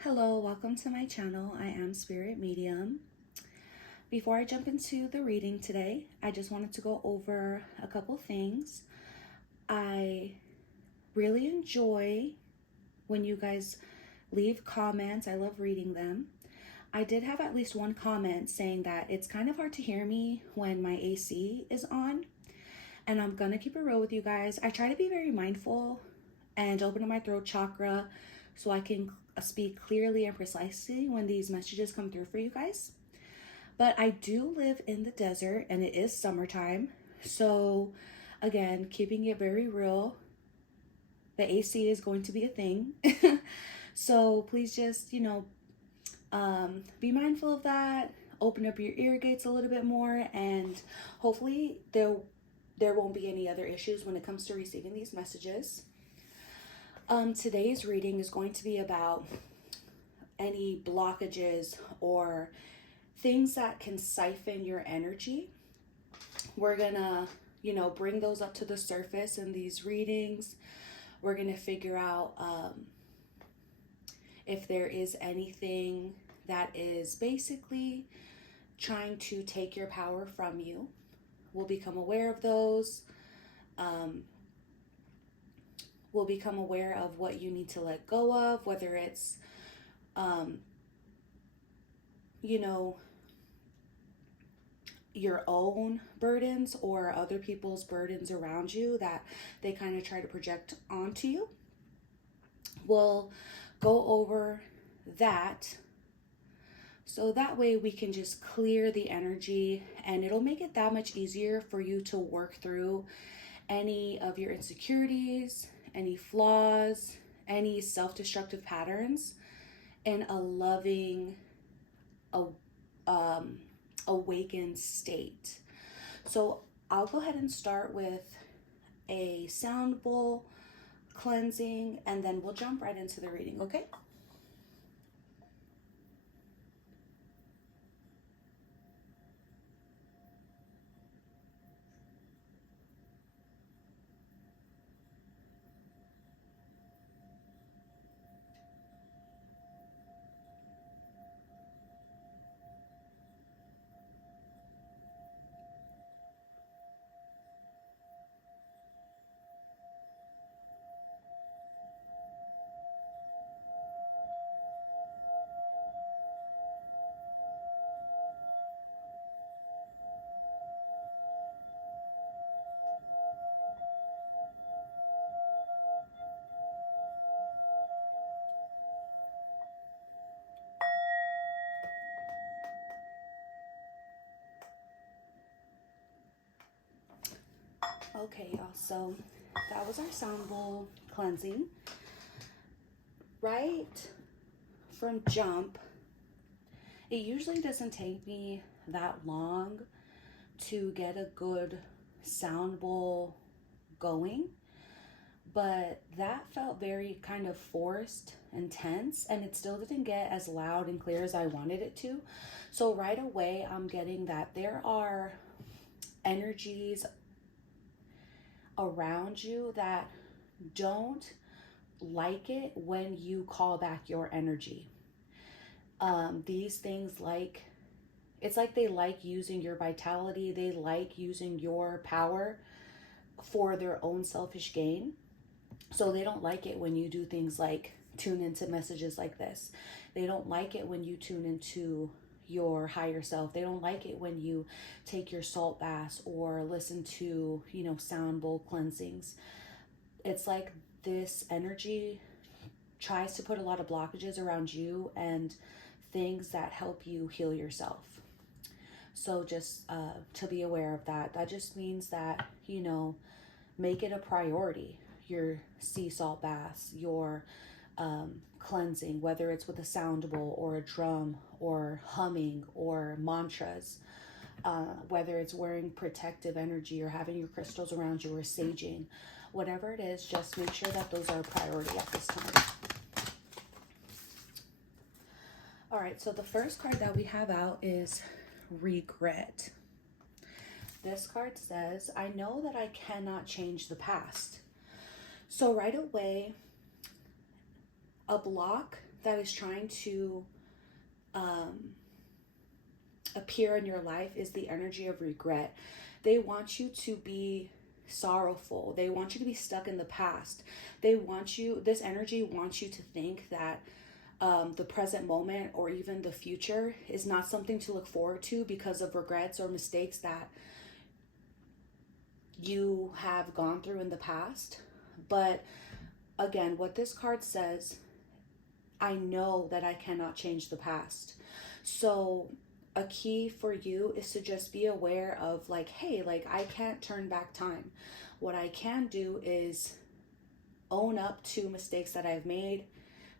Hello, welcome to my channel. I am Spirit Medium. Before I jump into the reading today, I just wanted to go over a couple things. I really enjoy when you guys leave comments. I love reading them. I did have at least one comment saying that it's kind of hard to hear me when my AC is on. And I'm gonna keep it real with you guys. I try to be very mindful and open up my throat chakra so I can speak clearly and precisely when these messages come through for you guys. But I do live in the desert and it is summertime. So again, keeping it very real, the AC is going to be a thing. So please just, be mindful of that. Open up your ear gates a little bit more, and hopefully there won't be any other issues when it comes to receiving these messages. Today's reading is going to be about any blockages or things that can siphon your energy. We're gonna, bring those up to the surface in these readings. We're gonna figure out if there is anything that is basically trying to take your power from you. We'll become aware of those. We'll become aware of what you need to let go of, whether it's, your own burdens or other people's burdens around you that they kind of try to project onto you. We'll go over that so that way we can just clear the energy, and it'll make it that much easier for you to work through any of your insecurities, any flaws, any self-destructive patterns in a loving, awakened state. So I'll go ahead and start with a sound bowl cleansing, and then we'll jump right into the reading, okay? Okay, y'all, so that was our sound bowl cleansing. Right from jump, it usually doesn't take me that long to get a good sound bowl going, but that felt very kind of forced and tense, and it still didn't get as loud and clear as I wanted it to. So right away, I'm getting that there are energies around you that don't like it when you call back your energy. These things it's like they like using your vitality, they like using your power for their own selfish gain. So they don't like it when you do things like tune into messages like this. They don't like it when you tune into your higher self. They don't like it when you take your salt baths or listen to, sound bowl cleansings. It's like this energy tries to put a lot of blockages around you and things that help you heal yourself. So just to be aware of that. That just means that, make it a priority. Your sea salt baths, your cleansing, whether it's with a sound bowl or a drum or humming or mantras, whether it's wearing protective energy or having your crystals around you or saging, whatever it is, just make sure that those are a priority at this time. All right, so the first card that we have out is regret. This card says, I know that I cannot change the past. So right away, a block that is trying to appear in your life is the energy of regret. They want you to be sorrowful. They want you to be stuck in the past. This energy wants you to think that the present moment or even the future is not something to look forward to because of regrets or mistakes that you have gone through in the past. But again, what this card says, I know that I cannot change the past. So a key for you is to just be aware of like, hey, like I can't turn back time. What I can do is own up to mistakes that I've made,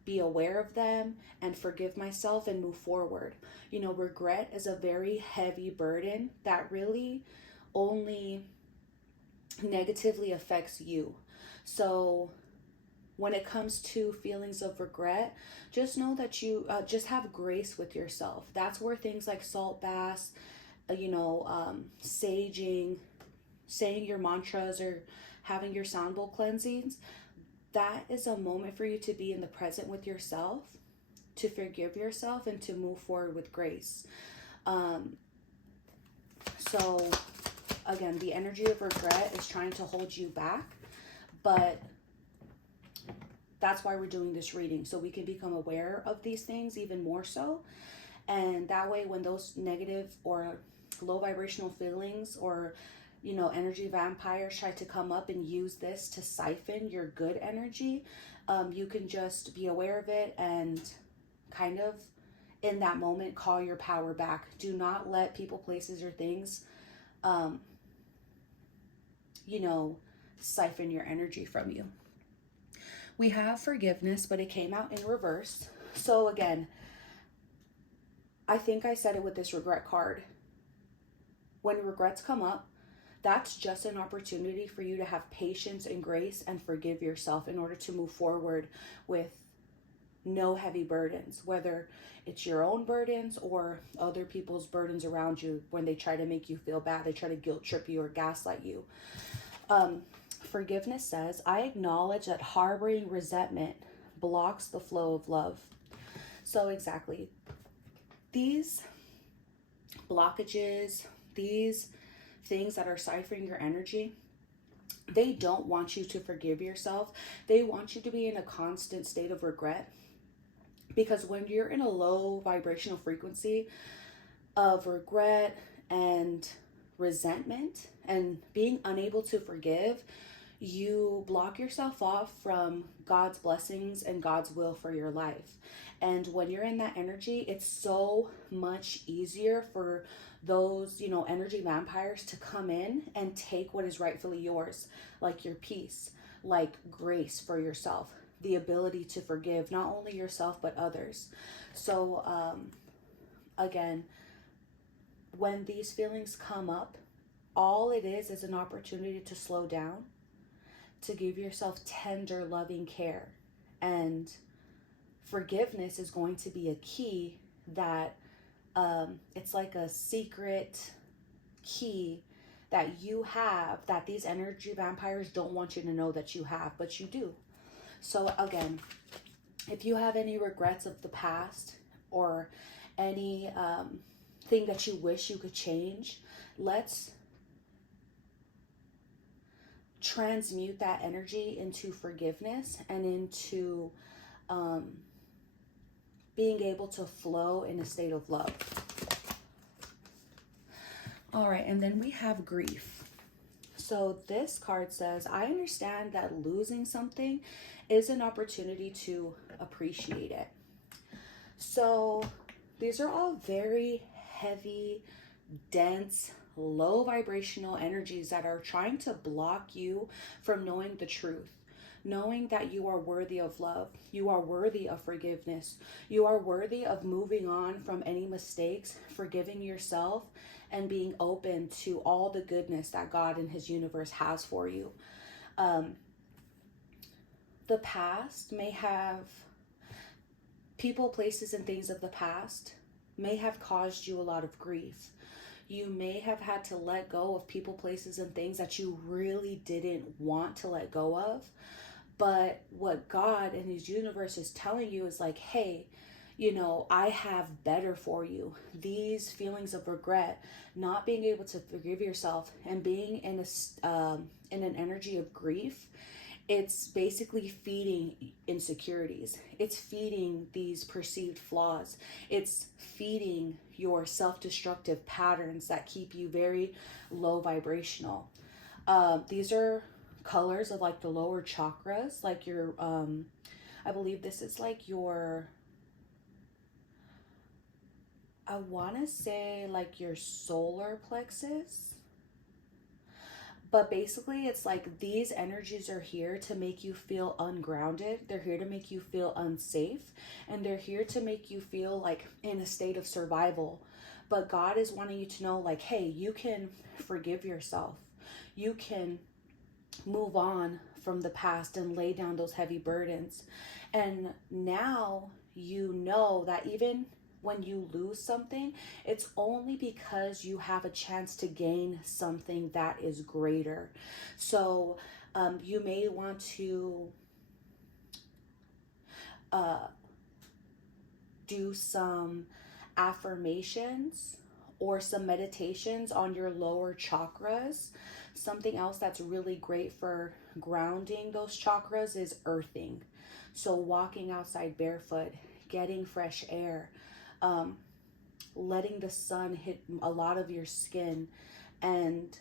be aware of them, and forgive myself and move forward. You know, regret is a very heavy burden that really only negatively affects you. So when it comes to feelings of regret, just know that you just have grace with yourself. That's where things like salt baths, saging, saying your mantras, or having your sound bowl cleansings, that is a moment for you to be in the present with yourself, to forgive yourself, and to move forward with grace. So again, the energy of regret is trying to hold you back, but that's why we're doing this reading, so we can become aware of these things even more so. And that way, when those negative or low vibrational feelings or energy vampires try to come up and use this to siphon your good energy, you can just be aware of it and kind of in that moment call your power back. Do not let people, places, or things siphon your energy from you. We have forgiveness, but it came out in reverse. So again, I think I said it with this regret card. When regrets come up, that's just an opportunity for you to have patience and grace and forgive yourself in order to move forward with no heavy burdens, whether it's your own burdens or other people's burdens around you. When they try to make you feel bad, they try to guilt trip you or gaslight you. Forgiveness says, I acknowledge that harboring resentment blocks the flow of love. So exactly, these blockages, these things that are siphoning your energy, they don't want you to forgive yourself. They want you to be in a constant state of regret. Because when you're in a low vibrational frequency of regret and resentment and being unable to forgive, you block yourself off from God's blessings and God's will for your life. And when you're in that energy, it's so much easier for those, energy vampires to come in and take what is rightfully yours, like your peace, like grace for yourself, the ability to forgive not only yourself but others. So again, when these feelings come up, all it is an opportunity to slow down, to give yourself tender, loving care. And forgiveness is going to be a key that it's like a secret key that you have that these energy vampires don't want you to know that you have, but you do. So again, if you have any regrets of the past or any thing that you wish you could change, let's transmute that energy into forgiveness and into being able to flow in a state of love. All right, and then we have grief. So this card says, I understand that losing something is an opportunity to appreciate it. So these are all very heavy, dense, low vibrational energies that are trying to block you from knowing the truth, knowing that you are worthy of love, you are worthy of forgiveness, you are worthy of moving on from any mistakes, forgiving yourself, and being open to all the goodness that God and His universe has for you. The past may have, people, places, and things of the past may have caused you a lot of grief. You may have had to let go of people, places, and things that you really didn't want to let go of. But what God and his universe is telling you is like, hey, you know, I have better for you. These feelings of regret, not being able to forgive yourself, and being in an energy of grief, it's basically feeding insecurities. It's feeding these perceived flaws. It's feeding your self-destructive patterns that keep you very low vibrational. These are colors of like the lower chakras, like your I believe this is like your, I want to say like your solar plexus. But basically, it's like these energies are here to make you feel ungrounded. They're here to make you feel unsafe. And they're here to make you feel like in a state of survival. But God is wanting you to know, like, hey, you can forgive yourself. You can move on from the past and lay down those heavy burdens. And now you know that even when you lose something, it's only because you have a chance to gain something that is greater. So you may want to do some affirmations or some meditations on your lower chakras. Something else that's really great for grounding those chakras is earthing. So walking outside barefoot, getting fresh air, letting the sun hit a lot of your skin, and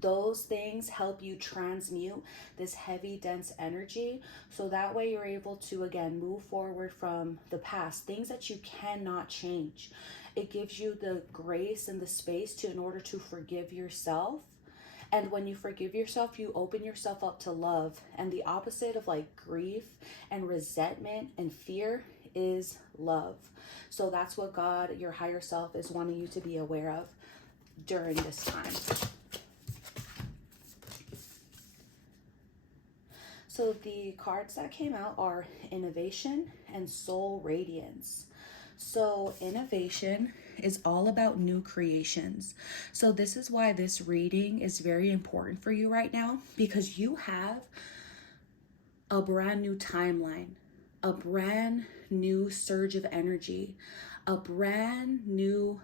those things help you transmute this heavy, dense energy. So that way you're able to, again, move forward from the past, things that you cannot change. It gives you the grace and the space to, in order to forgive yourself. And when you forgive yourself, you open yourself up to love. And the opposite of like grief and resentment and fear is love. So that's what God, your higher self, is wanting you to be aware of during this time. So the cards that came out are Innovation and Soul Radiance. So innovation is all about new creations. So this is why this reading is very important for you right now, because you have a brand new timeline, a brand new surge of energy, a brand new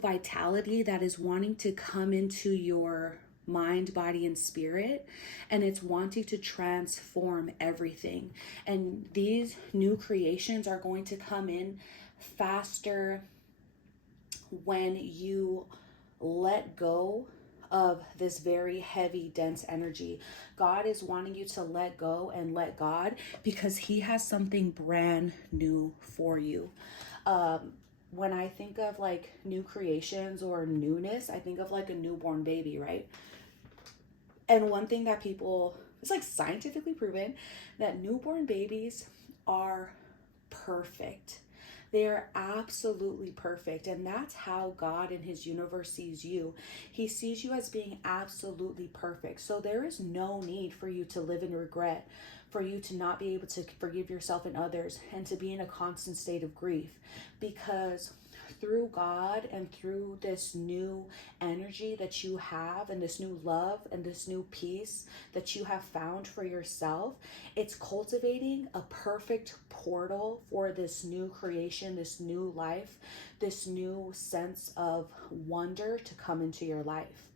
vitality that is wanting to come into your mind, body, and spirit, and it's wanting to transform everything. And these new creations are going to come in faster when you let go of this very heavy, dense energy. God is wanting you to let go and let God, because he has something brand new for you. When I think of like new creations or newness, I think of like a newborn baby, right? And one thing that it's like scientifically proven, that newborn babies are perfect. They are absolutely perfect. And that's how God in his universe sees you. He sees you as being absolutely perfect. So there is no need for you to live in regret, for you to not be able to forgive yourself and others, and to be in a constant state of grief. Because through God and through this new energy that you have, and this new love and this new peace that you have found for yourself, it's cultivating a perfect portal for this new creation, this new life, this new sense of wonder to come into your life.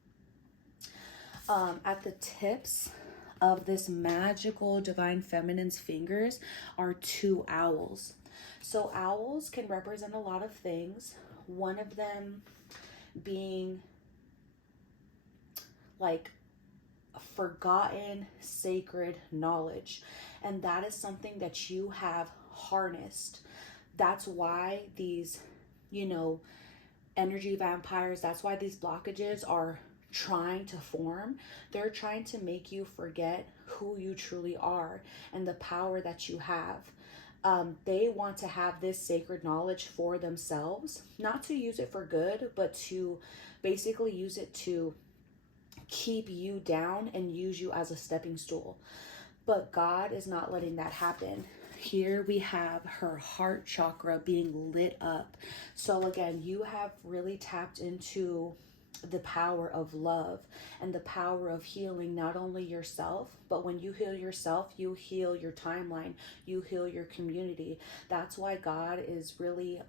At the tips of this magical divine feminine's fingers are two owls. So owls can represent a lot of things. One of them being like forgotten sacred knowledge. And that is something that you have harnessed. That's why these, energy vampires, that's why these blockages are trying to form. They're trying to make you forget who you truly are and the power that you have. They want to have this sacred knowledge for themselves, not to use it for good, but to basically use it to keep you down and use you as a stepping stool. But God is not letting that happen. Here we have her heart chakra being lit up. So again, you have really tapped into the power of love and the power of healing not only yourself, but when you heal yourself, you heal your timeline, you heal your community. That's why God is really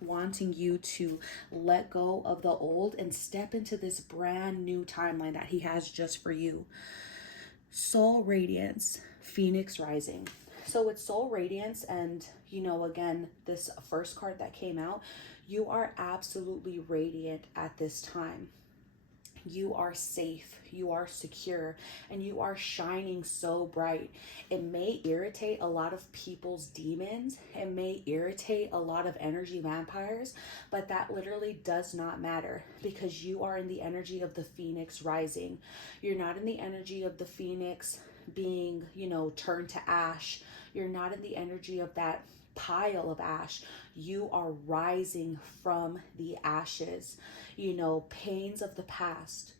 wanting you to let go of the old and step into this brand new timeline that he has just for you. Soul Radiance, Phoenix Rising. So it's Soul Radiance, and again, this first card that came out, you are absolutely radiant at this time. You are safe, you are secure, and you are shining so bright. It may irritate a lot of people's demons, it may irritate a lot of energy vampires, but that literally does not matter, because you are in the energy of the Phoenix rising. You're not in the energy of the Phoenix being, turned to ash. You're not in the energy of that pile of ash. You are rising from the ashes. Pains of the past,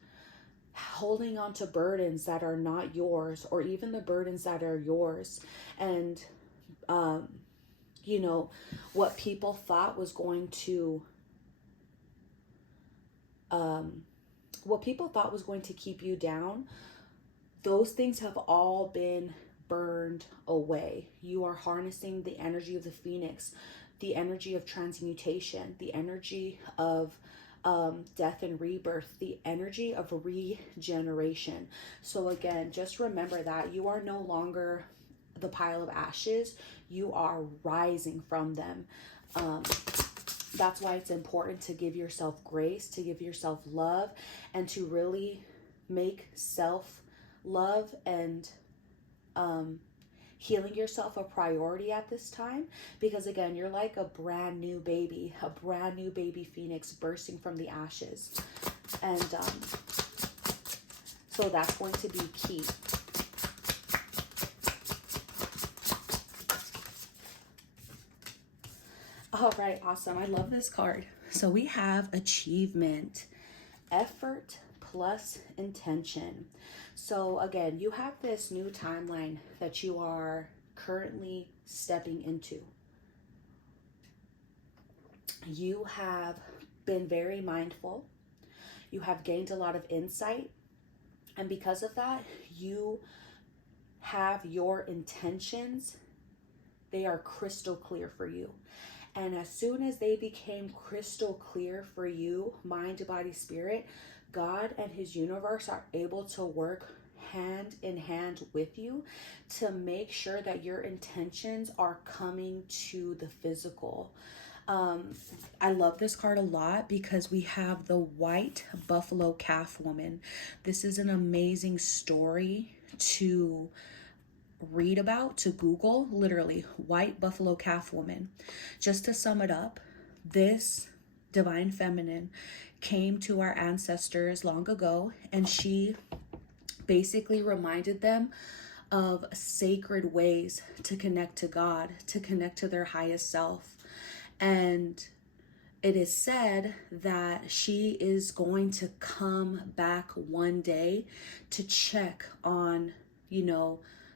holding on to burdens that are not yours, or even the burdens that are yours, and what people thought was going to keep you down, those things have all been burned away. You are harnessing the energy of the Phoenix, the energy of transmutation, the energy of death and rebirth, the energy of regeneration. So again, just remember that you are no longer the pile of ashes, you are rising from them. That's why it's important to give yourself grace, to give yourself love, and to really make self-love and healing yourself a priority at this time, because again, you're like a brand new baby Phoenix bursting from the ashes. And so that's going to be key. All right, awesome. I love this card. So we have achievement, effort plus intention. So again, you have this new timeline that you are currently stepping into. You have been very mindful. You have gained a lot of insight. And because of that, you have your intentions. They are crystal clear for you. And as soon as they became crystal clear for you, mind, body, spirit, God and his universe are able to work hand in hand with you to make sure that your intentions are coming to the physical. I love this card a lot because we have the white buffalo calf woman. This is an amazing story to read about, to Google, literally, white buffalo calf woman. Just to sum it up, this divine feminine came to our ancestors long ago, and she basically reminded them of sacred ways to connect to God, to connect to their highest self. And it is said that she is going to come back one day to check on,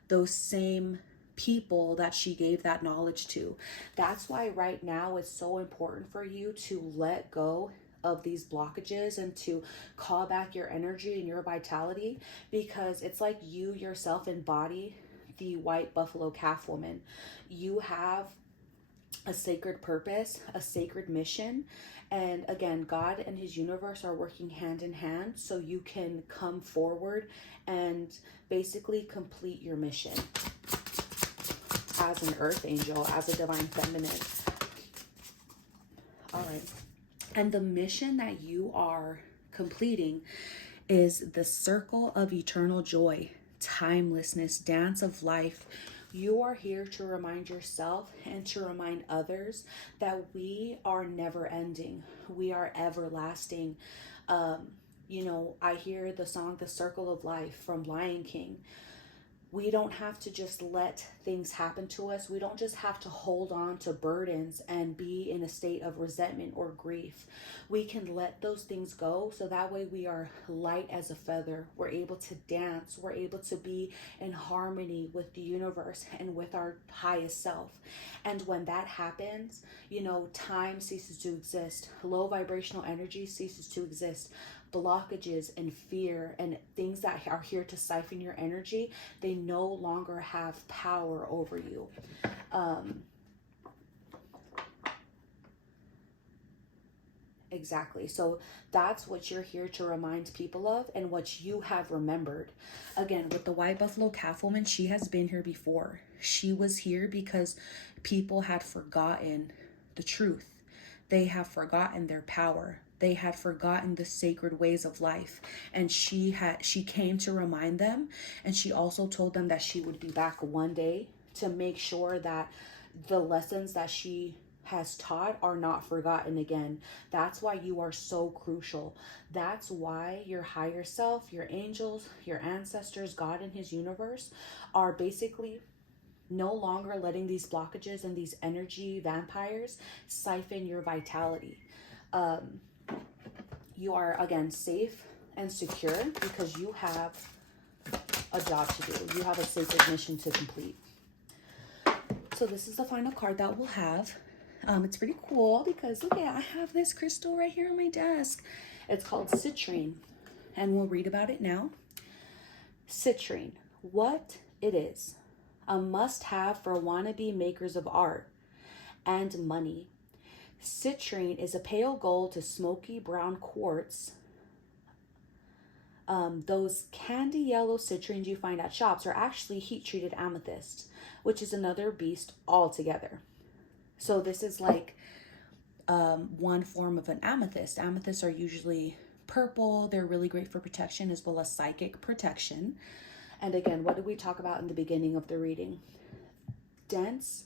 those same people that she gave that knowledge to. That's why right now it's so important for you to let go of these blockages and to call back your energy and your vitality, because it's like you yourself embody the white buffalo calf woman. You have a sacred purpose, a sacred mission. And again, God and his universe are working hand in hand so you can come forward and basically complete your mission as an earth angel, as a divine feminine. All right. And the mission that you are completing is the circle of eternal joy, timelessness, dance of life. You are here to remind yourself and to remind others that we are never ending. We are everlasting. I hear the song, The Circle of Life from Lion King. We don't have to just let things happen to us. We don't just have to hold on to burdens and be in a state of resentment or grief. We can let those things go, so that way we are light as a feather. We're able to dance. We're able to be in harmony with the universe and with our highest self. And when that happens, you know, time ceases to exist. Low vibrational energy ceases to exist. Blockages and fear and things that are here to siphon your energy, they no longer have power over you. Exactly. So that's what you're here to remind people of, and what you have remembered. Again, with the white buffalo calf woman, she has been here before. She was here because people had forgotten the truth. They have forgotten their power. They had forgotten the sacred ways of life, and she came to remind them. And she also told them that she would be back one day to make sure that the lessons that she has taught are not forgotten again. That's why you are so crucial. That's why your higher self, your angels, your ancestors, God and his universe are basically no longer letting these blockages and these energy vampires siphon your vitality. You are, again, safe and secure because you have a job to do. You have a sacred mission to complete. So this is the final card that we'll have. It's pretty cool because look at, I have this crystal right here on my desk. It's called citrine, and we'll read about it now. Citrine, what it is: a must-have for wannabe makers of art and money. Citrine is a pale gold to smoky brown quartz. Those candy yellow citrines you find at shops are actually heat-treated amethyst, which is another beast altogether. So this is like one form of an amethyst. Amethysts are usually purple. They're really great for protection as well as psychic protection. And again, what did we talk about in the beginning of the reading? Dense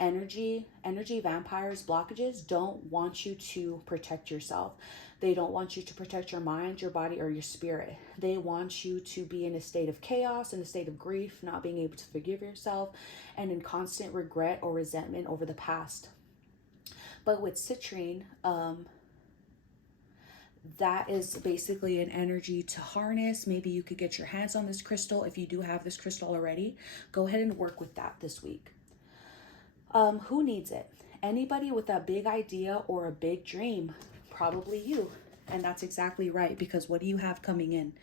energy vampires, blockages don't want you to protect yourself. They don't want you to protect your mind, your body, or your spirit. They want you to be in a state of chaos, in a state of grief, not being able to forgive yourself, and in constant regret or resentment over the past. But with citrine, that is basically an energy to harness. Maybe you could get your hands on this crystal. If you do have this crystal already, go ahead and work with that this week. Who needs it? Anybody with a big idea or a big dream, probably you. And that's exactly right, because what do you have coming in?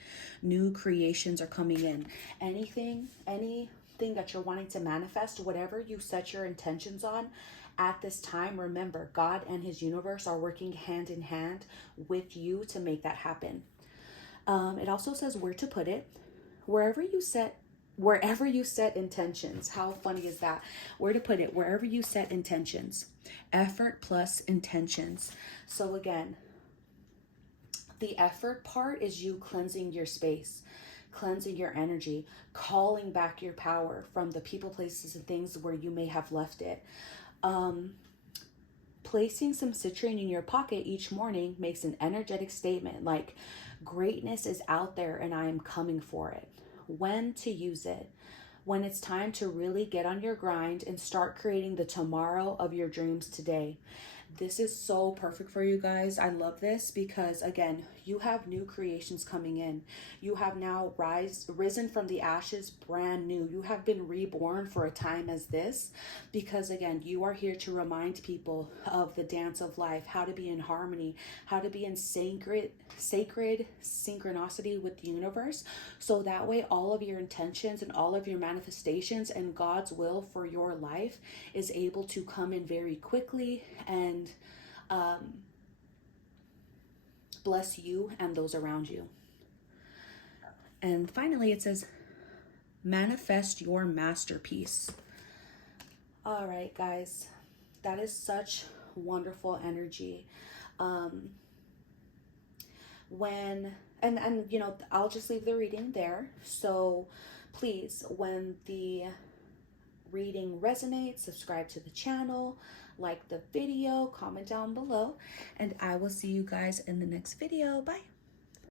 New creations are coming in. Anything that you're wanting to manifest, whatever you set your intentions on at this time, remember, God and his universe are working hand in hand with you to make that happen. It also says where to put it. Wherever you set intentions. How funny is that? Where to put it? Wherever you set intentions. Effort plus intentions. So again, the effort part is you cleansing your space, cleansing your energy, calling back your power from the people, places, and things where you may have left it. Placing some citrine in your pocket each morning makes an energetic statement like, greatness is out there and I am coming for it. When to use it? When it's time to really get on your grind and start creating the tomorrow of your dreams today. This is so perfect for you guys. I love this because, again, you have new creations coming in. You have now risen from the ashes brand new. You have been reborn for a time as this because, again, you are here to remind people of the dance of life, how to be in harmony, how to be in sacred synchronicity with the universe. So that way all of your intentions and all of your manifestations and God's will for your life is able to come in very quickly and bless you and those around you. And finally, it says, manifest your masterpiece. All right, guys, that is such wonderful energy. And you know, I'll just leave the reading there. So please, when the reading resonates, subscribe to the channel, like the video, comment down below, and I will see you guys in the next video. Bye.